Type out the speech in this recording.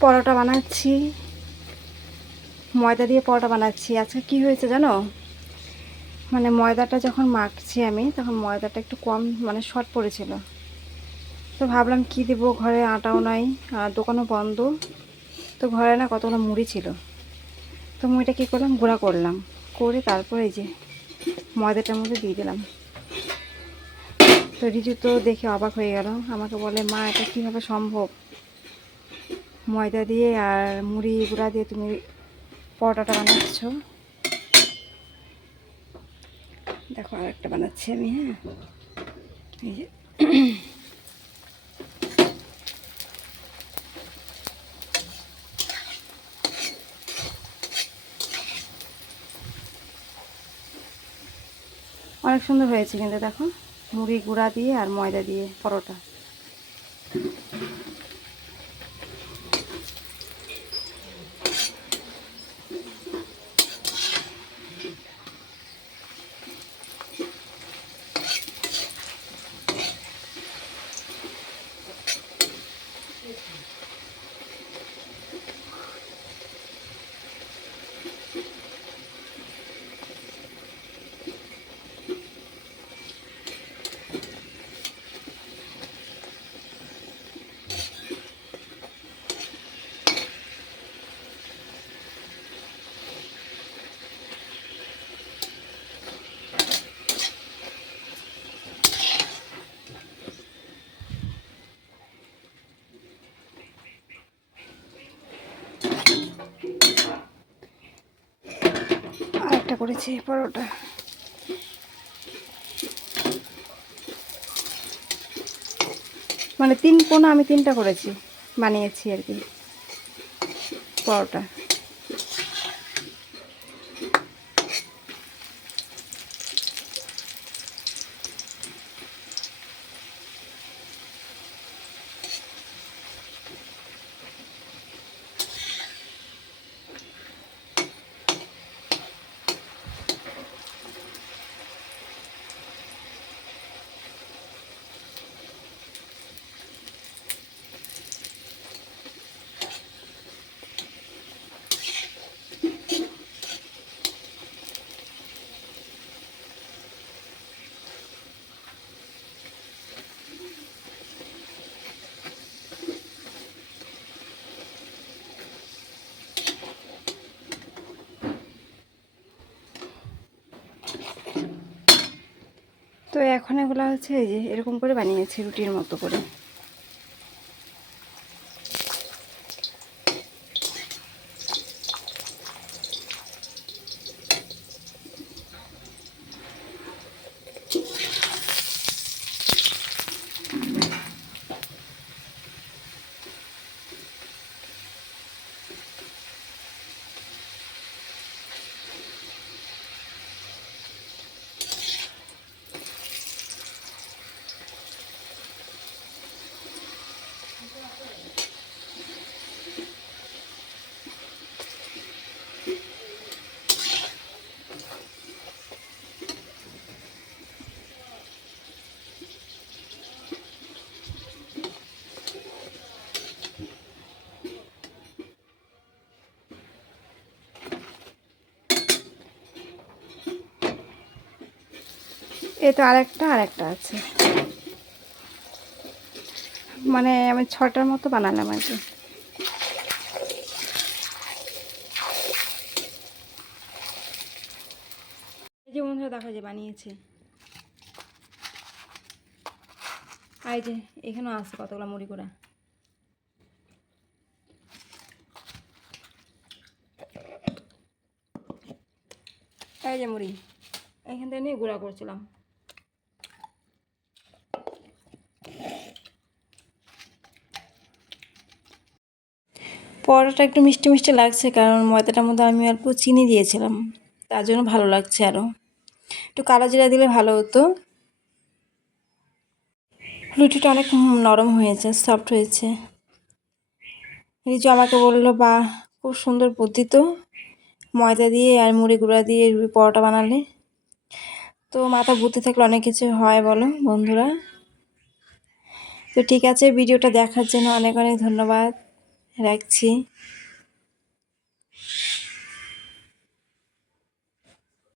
পরোটা বানাচ্ছি। ময়দা দিয়ে পরোটা বানাচ্ছি। আজকে কি হয়েছে জানো? মানে ময়দাটা যখন মাখছি আমি, তখন ময়দাটা একটু কম মানে শর্ট পড়েছিল। তো ভাবলাম কি দেবো? ঘরে আটাও নাই, আর দোকানও বন্ধ। তো ঘরে না কতগুলো মুড়ি ছিল। তো মুড়িটা কী করলাম? গুঁড়া করলাম। করে তারপরে এই যে ময়দাটার মধ্যে দিয়ে দিলাম। তো রিজু তো দেখে অবাক হয়ে গেল। আমাকে বলে, মা, এটা কীভাবে সম্ভব? ময়দা দিয়ে আর মুড়ি গুঁড়া দিয়ে তুমি পরোটাটা বানাচ্ছ। দেখো আর একটা বানাচ্ছি আমি হ্যাঁ? এই যে। অনেক সুন্দর হয়েছে কিন্তু দেখো। মুড়ি গুঁড়া দিয়ে আর ময়দা দিয়ে পরোটা আর একটা করেছি পরোটা। মানে তিন কোনা আমি তিনটা করেছি বানিয়েছি আর কি পরোটা। তো এখন এগুলো হচ্ছে এই যে এরকম করে বানিয়েছি রুটির মতো করে। এই তো আরেকটা আরেকটা আছে। মানে আমি ছটার মতো বানালাম আর কি। যে বন্ধুরা, দেখো যে বানিয়েছে। আর যে এখানেও আছে কতগুলো মুড়ি গুঁড়া। এই যে মুড়ি, এখান থেকে নিয়ে গুঁড়া করছিলাম। পরোটাটা একটু মিষ্টি মিষ্টি লাগছে, কারণ ময়দাটার মধ্যে আমি অল্প চিনি দিয়েছিলাম। তার জন্য ভালো লাগছে আরও একটু কালো জিরা দিলে ভালো হতো। রুটিটা অনেক নরম হয়েছে সফট হয়েছে। রিজু আমাকে বলল বা খুব সুন্দর বুদ্ধি তো। ময়দা দিয়ে আর মুড়ি গুঁড়া দিয়ে পরোটা বানালে। তো মাথা বুদ্ধি থাকলে অনেক কিছু হয় বলো বন্ধুরা। তো ঠিক আছে, ভিডিওটা দেখার জন্য অনেক অনেক ধন্যবাদ। রাখছি।